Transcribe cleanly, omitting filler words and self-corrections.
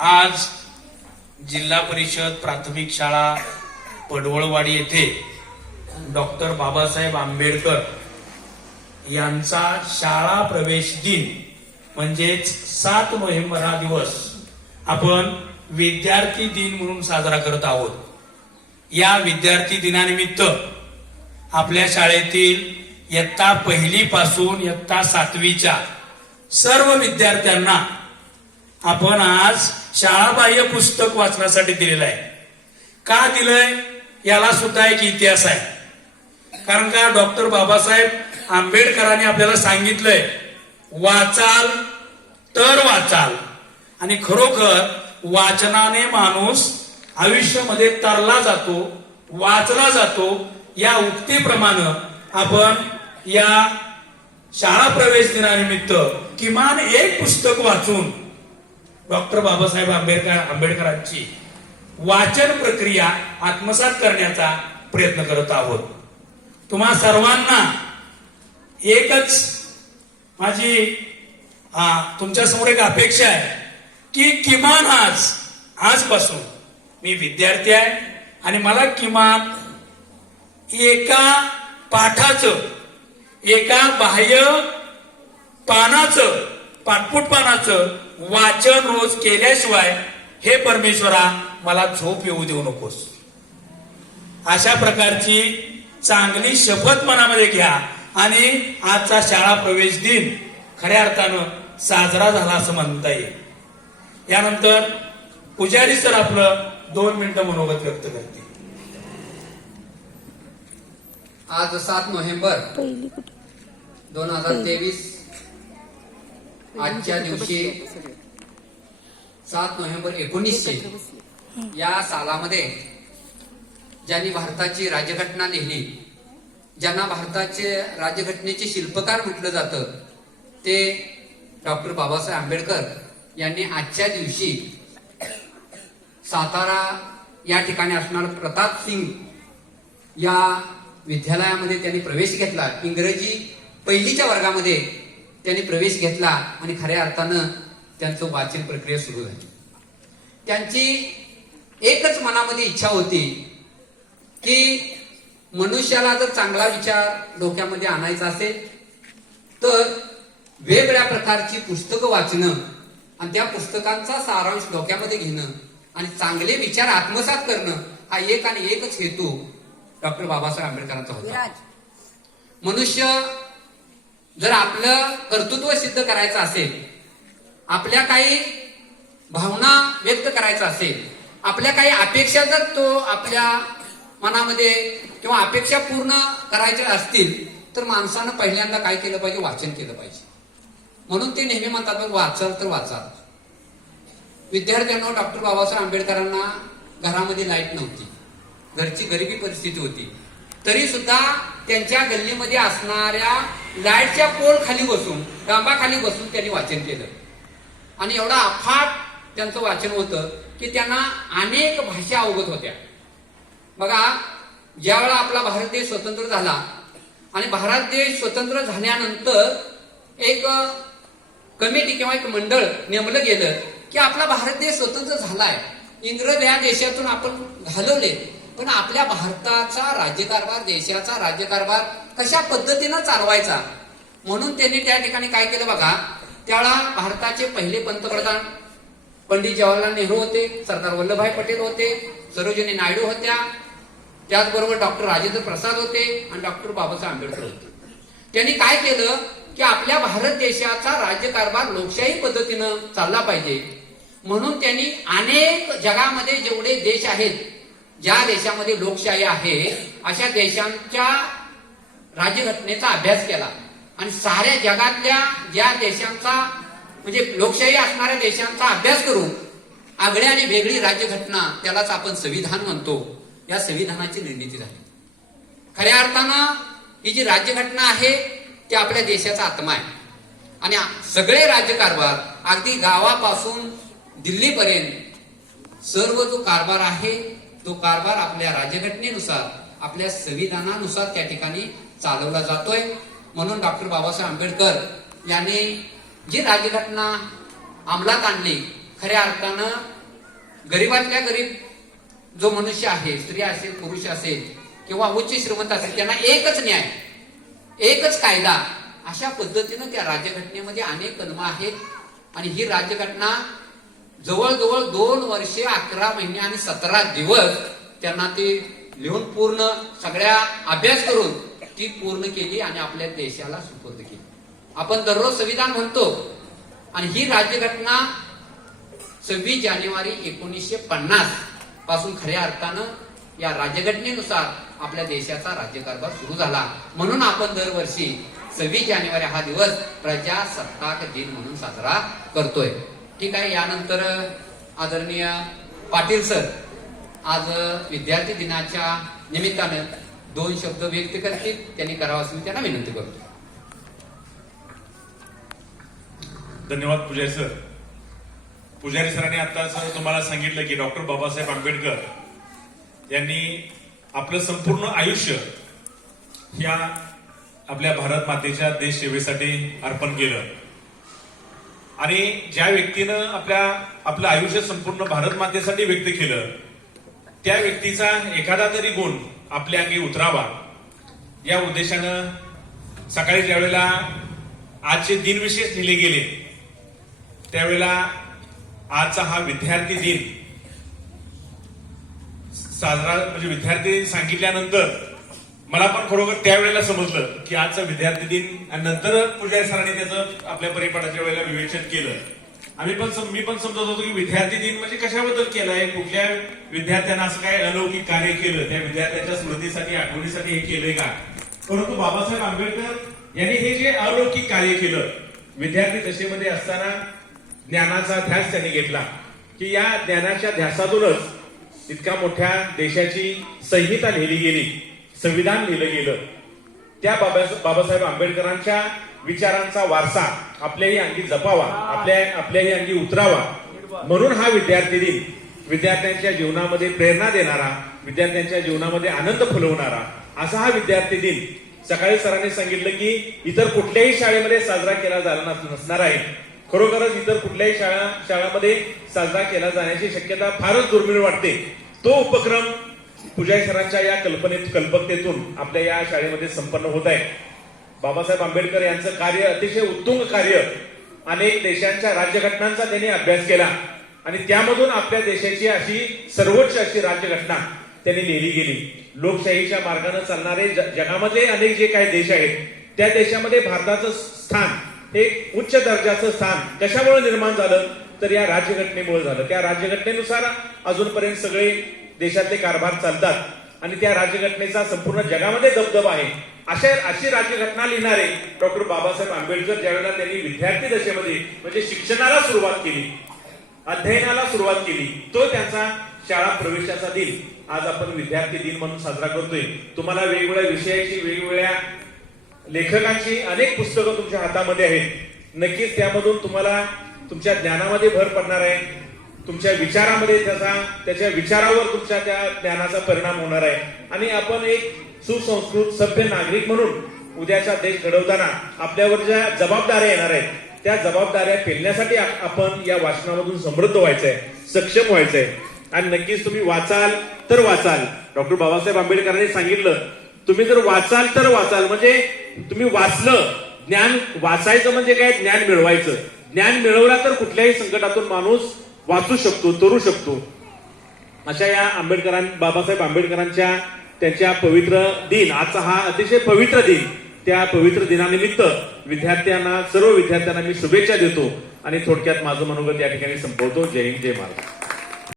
आज जिल्हा परिषद प्राथमिक शाळा पडवळवाडी येथे डॉक्टर बाबासाहेब आंबेडकर यांचा शाळा प्रवेश दिन म्हणजेच 7 नोव्हेंबर हा दिवस आपण विद्यार्थी दिन म्हणून साजरा करत आहोत। या विद्यार्थी दिनानिमित्त आपल्या शाळेतील इयत्ता 1 पासून इयत्ता 7वीच्या सर्व विद्यार्थ्यांना आपण आज शाळाबाह्य पुस्तक वाचण्यासाठी दिलेलं आहे। का दिलंय याला सुद्धा एक इतिहास आहे। कारण का डॉक्टर बाबासाहेब आंबेडकरांनी आपल्याला सांगितलंय, वाचाल तर वाचाल, आणि खरोखर वाचनाने माणूस आयुष्यामध्ये तरला जातो, वाचला जातो। या उक्तीप्रमाणे आपण या शाळा प्रवेश दिनानिमित्त किमान एक पुस्तक वाचून डॉक्टर बाबासाहेब आंबेडकरांची वाचन प्रक्रिया आत्मसात करण्याचा प्रयत्न करत आहोत। तुम्हा सर्वांना एकच माझी तुमच्या समोर एक अपेक्षा आहे की किमान आजपासून मी विद्यार्थी आहे आणि मला किमान एका पाठाचं, एका बाह्य पानाचं, पाठपुट पानाचं वाचन रोज केल्याशिवाय हे परमेश्वरा मला झोप येऊ देऊ नकोस। अशा प्रकारची चांगली शपथ मनामध्ये घ्या आणि आजचा शाळा प्रवेश दिन खऱ्या अर्थानं साजरा झाला असं म्हणता येईल। यानंतर पुजारी सर आपलं 2 मिनिटं मनोगत व्यक्त करतील। आज 7 नोव्हेंबर 2023 आजच्या दिवशी 7 नोव्हेंबर 1900 या सालामध्ये ज्यांनी भारताची राज्यघटना लिहिली, ज्यांना भारताचे राज्यघटनेचे शिल्पकार म्हटलं जातं, ते डॉक्टर बाबासाहेब आंबेडकर यांनी आजच्या दिवशी सातारा या ठिकाणी असणारा प्रताप सिंग या विद्यालयामध्ये त्यांनी प्रवेश घेतला। इंग्रजी 1लीच्या वर्गामध्ये त्यांनी प्रवेश घेतला आणि खऱ्या अर्थानं त्यांचं वाचन प्रक्रिया सुरू झाली। त्यांची एकच मनामध्ये इच्छा होती की मनुष्याला जर चांगला विचार डोक्यामध्ये आणायचा असेल तर वेगवेगळ्या प्रकारची पुस्तकं वाचणं आणि त्या पुस्तकांचा सारांश डोक्यामध्ये घेणं आणि चांगले विचार आत्मसात करणं हा एक आणि एकच हेतू डॉक्टर बाबासाहेब आंबेडकरांचा होता। मनुष्य जर आपलं कर्तृत्व सिद्ध करायचं असेल, आपल्या काही भावना व्यक्त करायचा असेल, आपल्या काही अपेक्षा जर तो आपल्या मनामध्ये किंवा अपेक्षा पूर्ण करायच्या असतील तर माणसानं पहिल्यांदा काय केलं पाहिजे? वाचन केलं पाहिजे। म्हणून ते नेहमी म्हणतात वाचाल तर वाचाल। विद्यार्थ्यांना डॉक्टर बाबासाहेब आंबेडकरांना घरामध्ये लाईट नव्हती, घरची गरिबी परिस्थिती होती, तरी सुद्धा त्यांच्या गल्लीमध्ये असणाऱ्या लाईटच्या पोल खाली बसून, डांबाखाली बसून त्यांनी वाचन केलं। आणि एवढा अफाट त्यांचं वाचन होतं की त्यांना अनेक भाषा अवगत होत्या। बघा, ज्यावेळा आपला भारत देश स्वतंत्र झाला आणि भारत देश स्वतंत्र झाल्यानंतर एक कमिटी किंवा एक मंडळ नेमलं गेलं की आपला भारत देश स्वतंत्र झालाय, इंग्रज या देशातून आपण घालवले, पण आपल्या भारताचा राज्यकारभार, देशाचा राज्यकारभार कशा पद्धतीनं चालवायचा म्हणून त्यांनी त्या ठिकाणी काय केलं बघा। त्यावेळा भारताचे पहिले पंतप्रधान पंडित जवाहरलाल नेहरू होते, सरदार वल्लभभाई पटेल होते, सरोजिनी नायडू होत्या, त्याचबरोबर डॉक्टर राजेंद्र प्रसाद होते आणि डॉक्टर बाबासाहेब आंबेडकर होते। त्यांनी काय केलं की आपल्या भारत देशाचा राज्यकारभार लोकशाही पद्धतीनं चालला पाहिजे म्हणून त्यांनी अनेक जगामध्ये जेवढे देश आहेत, ज्या देशामध्ये लोकशाही आहे अशा देशांच्या राज्यघटनेचा अभ्यास केला आणि साऱ्या जगातल्या ज्या देशांचा म्हणजे लोकशाही असणाऱ्या देशांचा अभ्यास करून आगळी आणि वेगळी राज्यघटना, त्यालाच आपण संविधान म्हणतो, या संविधानाची निर्मिती झाली। खऱ्या अर्थानं ही जी राज्यघटना आहे ती आपल्या देशाचा आत्मा आहे आणि सगळे राज्यकारभार अगदी गावापासून दिल्लीपर्यंत सर्व जो कारभार आहे तो कारभार आपल्या राज्यघटनेनुसार, आपल्या संविधानानुसार त्या ठिकाणी चालवला जातोय। म्हणून डॉक्टर बाबासाहेब आंबेडकर यांनी जी राज्यघटना अंमलात आणली, खऱ्या अर्थानं गरीबातल्या गरीब जो मनुष्य आहे, स्त्री असेल पुरुष असेल किंवा उच्च श्रीमंत असेल, त्यांना एकच न्याय, एकच कायदा, अशा पद्धतीनं त्या राज्यघटनेमध्ये अनेक कलम आहेत. आणि ही राज्यघटना जवळजवळ 2 वर्षे 11 महिने आणि 17 दिवस त्यांना ती लिहून पूर्ण सगळ्या अभ्यास करून ती पूर्ण केली आणि आपल्या देशाला सुपूर्द केली. आपण दररोज संविधान म्हणतो आणि ही राज्यघटना 26 जानेवारी 1950 पासून खऱ्या अर्थानं या राज्यघटनेनुसार आपल्या देशाचा राज्यकारभार सुरू झाला. म्हणून आपण दरवर्षी 26 जानेवारी हा दिवस प्रजासत्ताक दिन म्हणून साजरा करतोय. ठीक आहे. यानंतर आदरणीय पाटील सर आज विद्यार्थी दिनाच्या निमित्तानं 2 शब्द व्यक्त करतील. त्यांनी करावं असं मी त्यांना विनंती करतो. धन्यवाद पुजारी सर. पुजारी सरांनी आताच तुम्हाला सांगितलं की डॉक्टर बाबासाहेब आंबेडकर यांनी आपलं संपूर्ण आयुष्य या आपल्या भारत मातेच्या देश सेवेसाठी अर्पण केलं. आणि ज्या व्यक्तीनं आपलं आयुष्य संपूर्ण भारत मातेसाठी व्यक्त केलं, त्या व्यक्तीचा एखादा तरी गुण आपल्या अंगी उतरावा या उद्देशानं सकाळी ज्यावेळेला आजचे दिनविशेष लिहिले गेले, त्यावेळेला आजचा हा विद्यार्थी दिन साजरा, म्हणजे विद्यार्थी सांगितल्यानंतर मला पण खरोखर त्यावेळेला समजलं की आजचा विद्यार्थी दिन, आणि नंतर पुजारी सरांनी त्याचं आपल्या परिपाठाच्या वेळेला विवेचन केलं. मी पण समजत होतो की विद्यार्थी दिन म्हणजे कशाबद्दल केलाय, कुठल्या विद्यार्थ्यांना असं काय अलौकिक कार्य केलं, त्या विद्यार्थ्यांच्या स्मृतीसाठी आठवणीसाठी हे केलंय का. परंतु बाबासाहेब आंबेडकर यांनी हे जे अलौकिक कार्य केलं, विद्यार्थी दशेमध्ये असताना ज्ञानाचा ध्यास त्यांनी घेतला की या ज्ञानाच्या ध्यासातूनच इतका मोठ्या देशाची संहिता लिहिली गेली, संविधान लिहिलं गेलं. त्या बाबासाहेब आंबेडकरांच्या विचारांचा वारसा आपल्याही अंगी जपावा, आपल्याही अंगी उतरावा, म्हणून हा विद्यार्थी दिन विद्यार्थ्यांच्या जीवनामध्ये प्रेरणा देणारा, विद्यार्थ्यांच्या जीवनामध्ये आनंद फुलवणारा असा हा विद्यार्थी दिन सकाळी सरांनी सांगितलं की इतर कुठल्याही शाळेमध्ये साजरा केला झाला नसणार आहे. खरोखरच इतर कुठल्याही शाळांमध्ये साजरा केला जाण्याची शक्यता फारच दुर्मिळ वाटते. तो उपक्रम पुजारी सरांच्या या कल्पकतेतून आपल्या या शाळेमध्ये संपन्न होत आहे. बाबासाहेब आंबेडकर यांचं कार्य अतिशय उत्तुंग कार्य, अनेक देशांच्या राज्यघटनांचा त्यांनी अभ्यास केला आणि त्यामधून आपल्या देशाची अशी सर्वोच्च अशी राज्यघटना त्यांनी लिहिली गेली. लोकशाहीच्या मार्गाने चालणारे जगामध्ये अनेक जे काही देश आहेत, त्या देशामध्ये भारताचं स्थान हे उच्च दर्जाचं स्थान कशामुळे निर्माण झालं तर या राज्यघटनेमुळे झालं. त्या राज्यघटनेनुसार अजूनपर्यंत सगळे देशातले कारभार चालतात आणि त्या राज्यघटनेचा संपूर्ण जगामध्ये दबदबा आहे. अशी राज्यघटना लिहिणारे डॉक्टर बाबासाहेब आंबेडकर ज्यावेळेला त्यांनी विद्यार्थी दशेमध्ये म्हणजे शिक्षणाला सुरुवात केली, अध्ययनाला सुरुवात केली, तो त्यांचा शाळा प्रवेशाचा दिन आज आपण विद्यार्थी दिन म्हणून साजरा करतोय. तुम्हाला वेगवेगळ्या विषयाची, वेगवेगळ्या लेखकांची अनेक पुस्तकं तुमच्या हातामध्ये आहेत. नक्कीच त्यामधून तुम्हाला तुमच्या ज्ञानामध्ये भर पडणार आहे, तुमच्या विचारामध्ये त्याच्या विचारावर तुमच्या त्या ज्ञानाचा परिणाम होणार आहे आणि आपण एक सुसंस्कृत सभ्य नागरिक म्हणून उद्याचा देश घडवताना आपल्यावर ज्या जबाबदाऱ्या येणार आहेत त्या जबाबदाऱ्या पेलण्यासाठी आपण या वाचनामधून समृद्ध व्हायचंय, सक्षम व्हायचंय. आणि नक्कीच तुम्ही वाचाल तर वाचाल. डॉक्टर बाबासाहेब आंबेडकरांनी सांगितलं, तुम्ही जर वाचाल तर वाचाल, म्हणजे तुम्ही वाचलं, ज्ञान वाचायचं म्हणजे काय, ज्ञान मिळवायचं. ज्ञान मिळवला तर कुठल्याही संकटातून माणूस वाचू शकतो, तरू शकतो. अशा या बाबासाहेब आंबेडकरांच्या त्यांच्या पवित्र दिन, आजचा हा अतिशय पवित्र दिन, त्या पवित्र दिनानिमित्त सर्व विद्यार्थ्यांना मी शुभेच्छा देतो आणि थोडक्यात माझं मनोगत या ठिकाणी संपवतो. जय हिंद, जय महाराष्ट्र.